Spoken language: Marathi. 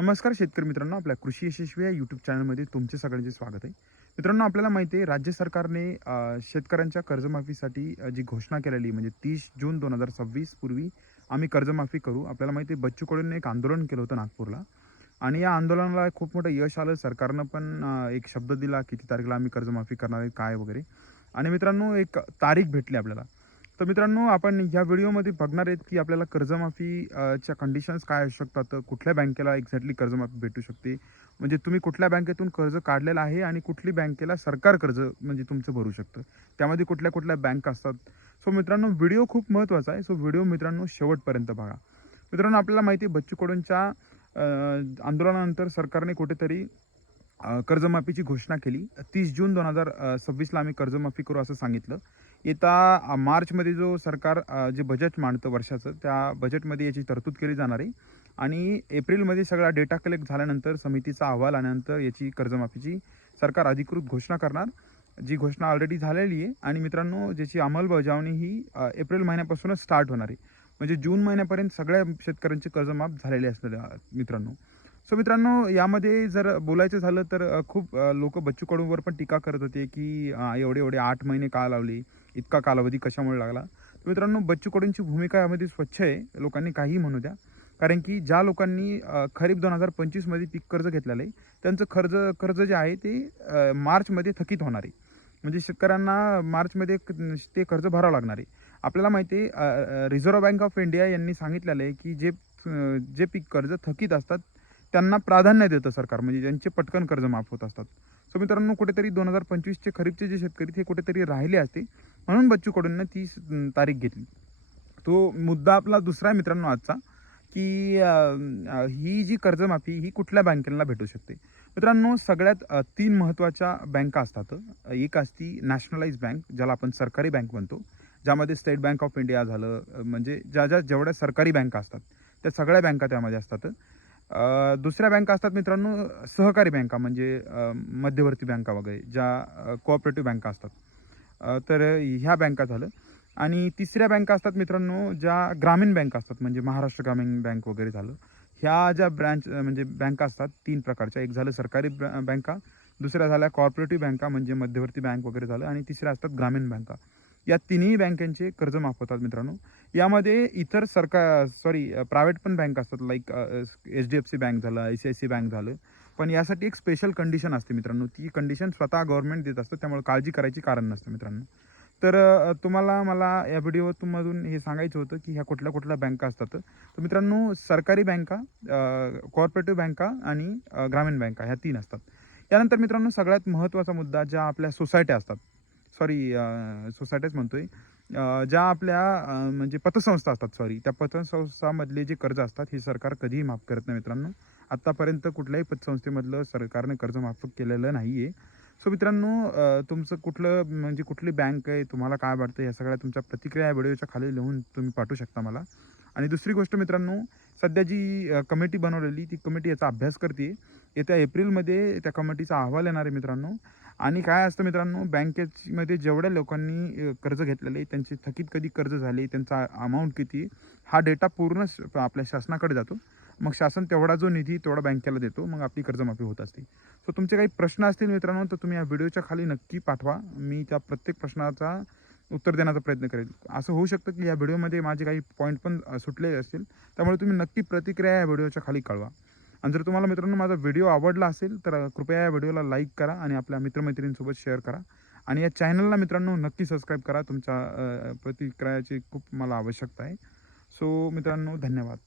नमस्कार शेतकरी मित्रांनो आपल्या कृषी यशस्वी या यूट्यूब चॅनलमध्ये तुमचे सगळ्यांचे स्वागत आहे. मित्रांनो आपल्याला माहिती आहे राज्य सरकारने शेतकऱ्यांच्या कर्जमाफीसाठी जी घोषणा केलेली म्हणजे तीस जून दोन हजार सव्वीस पूर्वी आम्ही कर्जमाफी करू. आपल्याला माहिती आहे बच्चू कडूंनी एक आंदोलन केलं होतं नागपूरला. आणि या आंदोलनाला खूप मोठं यश आलं. सरकारनं पण एक शब्द दिला किती तारखेला आम्ही कर्जमाफी करणार आहे काय वगैरे. आणि मित्रांनो एक तारीख भेटली आपल्याला. तर मित्रांनो आपण या व्हिडिओमध्ये बघणार आहेत की आपल्याला कर्जमाफीच्या कंडिशन्स काय असू शकतात कुठल्या बँकेला एक्झॅक्टली कर्जमाफी भेटू शकते? म्हणजे तुम्ही कुठल्या बँकेतून कर्ज काढलेलं आहे आणि कुठली बँकेला सरकार कर्ज म्हणजे तुमचं भरू शकतं? त्यामध्ये कुठल्या कुठल्या बँक असतात? सो मित्रांनो व्हिडिओ खूप महत्त्वाचा आहे. सो व्हिडिओ मित्रांनो शेवटपर्यंत बघा. मित्रांनो आपल्याला माहिती आहे बच्चू कडूंच्या आंदोलनानंतर सरकारने कुठेतरी कर्जमाफीची घोषणा केली. तीस जून दोन हजार सव्वीसला आम्ही कर्जमाफी करू असं सांगितलं. येता मार्चमध्ये जो सरकार जे बजेट मांडतं वर्षाचं त्या बजेटमध्ये याची तरतूद केली जाणार आहे. आणि एप्रिलमध्ये सगळा डेटा कलेक्ट झाल्यानंतर समितीचा अहवाल आल्यानंतर याची कर्जमाफीची सरकार अधिकृत घोषणा करणार. जी घोषणा ऑलरेडी झालेली आहे आणि मित्रांनो ज्याची अंमलबजावणी ही एप्रिल महिन्यापासूनच स्टार्ट होणार आहे. म्हणजे जून महिन्यापर्यंत सगळ्या शेतकऱ्यांचे कर्जमाफ झालेले असणार मित्रांनो. सो मित्रांनो यामध्ये जर बोलायचं झालं तर खूप लोक बच्चू कडूंवर पण टीका करत होते की एवढे एवढे आठ महिने का लावले? इतका कालावधी कशामुळे लागला? तर मित्रांनो बच्चू कडूंची भूमिका यामध्ये स्वच्छ आहे. लोकांनी काहीही म्हणू द्या. कारण की ज्या लोकांनी खरीप दोन हजार पंचवीसमध्ये पीक कर्ज घेतलेलं आहे त्यांचं कर्ज कर्ज जे आहे ते मार्चमध्ये थकीत होणार आहे. म्हणजे शेतकऱ्यांना मार्चमध्ये ते कर्ज भरावं लागणार आहे. आपल्याला माहिती आहे रिझर्व्ह बँक ऑफ इंडिया यांनी सांगितलेलं आहे की जे जे पीक कर्ज थकीत असतात त्यांना प्राधान्य देतं सरकार. म्हणजे ज्यांचे पटकन कर्ज माफ होत असतात. सो मित्रांनो कुठेतरी दोन हजार पंचवीसचे खरीपचे जे शेतकरी ते कुठेतरी राहिले असते म्हणून बच्चूकडून ती तारीख घेतली. तो मुद्दा आपला दुसरा आहे मित्रांनो आजचा की ही जी कर्जमाफी ही कुठल्या बँकेला भेटू शकते? मित्रांनो सगळ्यात तीन महत्त्वाच्या बँका असतात. एक असती नॅशनलाइज बँक ज्याला आपण सरकारी बँक म्हणतो. ज्यामध्ये स्टेट बँक ऑफ इंडिया झालं म्हणजे ज्या ज्या जेवढ्या सरकारी बँका असतात त्या सगळ्या बँका त्यामध्ये असतात. दुसऱ्या बँका असतात मित्रांनो सहकारी बँका म्हणजे मध्यवर्ती बँका वगैरे ज्या कोऑपरेटिव्ह बँका असतात. तर ह्या बँका झालं. आणि तिसऱ्या बँका असतात मित्रांनो ज्या ग्रामीण बँका असतात म्हणजे महाराष्ट्र ग्रामीण बँक वगैरे झालं. ह्या ज्या ब्रँच म्हणजे बँका असतात तीन प्रकारच्या. एक झालं सरकारी बँका दुसऱ्या झाल्या कॉर्पोरेटिव्ह बँका म्हणजे मध्यवर्ती बँक वगैरे झालं. आणि तिसऱ्या असतात ग्रामीण बँका या तिन्ही बँकांचे कर्ज माफ होतात मित्रांनो. यामध्ये इतर सरकार सॉरी प्रायव्हेट पण बँक असतात like H D F C bank झालं I C I C bank झालं. पण यासाठी एक स्पेशल कंडिशन असते मित्रांनो. ती कंडिशन स्वतः गव्हर्नमेंट देत असतं त्यामुळे काळजी करायची कारण नसतं मित्रांनो. तर तुम्हाला मला या व्हिडिओतून हे सांगायचं होतं की ह्या कुठल्या कुठल्या बँका असतात. तर मित्रांनो सरकारी बँका कॉर्पोरेटिव्ह बँका आणि ग्रामीण बँका ह्या तीन असतात. यानंतर मित्रांनो सगळ्यात महत्त्वाचा मुद्दा ज्या आपल्या सोसायट्या असतात. सॉरी सोसायट्याच म्हणतोय ज्या आपल्या म्हणजे पतसंस्था असतात सॉरी त्या पतसंस्थामधले जे कर्ज असतात हे सरकार कधीही माफ करत नाही मित्रांनो. आत्तापर्यंत कुठल्याही पतसंस्थेमधलं सरकारने कर्ज माफ केलेलं नाही आहे सो मित्रांनो तुमचं कुठलं म्हणजे कुठली बँक आहे तुम्हाला काय वाटतं या सगळ्या तुमच्या प्रतिक्रिया व्हिडिओच्या खाली लिहून तुम्ही पाठवू शकता मला. आणि दुसरी गोष्ट मित्रांनो सध्या जी कमिटी बनवलेली ती कमिटी याचा अभ्यास करते येत्या एप्रिलमध्ये त्या कमिटीचा अहवाल येणार आहे मित्रांनो. आणि काय असतं मित्रांनो बँकेमध्ये जेवढ्या लोकांनी कर्ज घेतलेले आहे, त्यांचे थकीत कधी कर्ज झाले त्यांचा अमाऊंट किती हा डेटा पूर्ण आपल्या शासनाकडे जातो. मग शासन तेवढा जो निधी तेवढा बँकेला देतो मग आपली कर्जमाफी होत असते. सो तुमचे काही प्रश्न असतील मित्रांनो तर तुम्ही या व्हिडिओच्या खाली नक्की पाठवा. मी त्या प्रत्येक प्रश्नाचा उत्तर देण्याचा प्रयत्न करेल असं होऊ शकतं की या व्हिडिओमध्ये माझे काही पॉईंट पण सुटले असतील त्यामुळे तुम्ही नक्की प्रतिक्रिया या व्हिडिओच्या खाली कळवा. आणि जर तुम्हाला मित्रांनो माझा व्हिडिओ आवडला असेल तर कृपया या व्हिडिओला लाईक करा आणि आपल्या मित्रमैत्रिणींसोबत शेअर करा. आणि या चॅनलला मित्रांनो नक्की सबस्क्राईब करा. तुमच्या प्रतिक्रयाची प्रतिक्रियाची खूप मला आवश्यकता आहे. सो मित्रांनो धन्यवाद.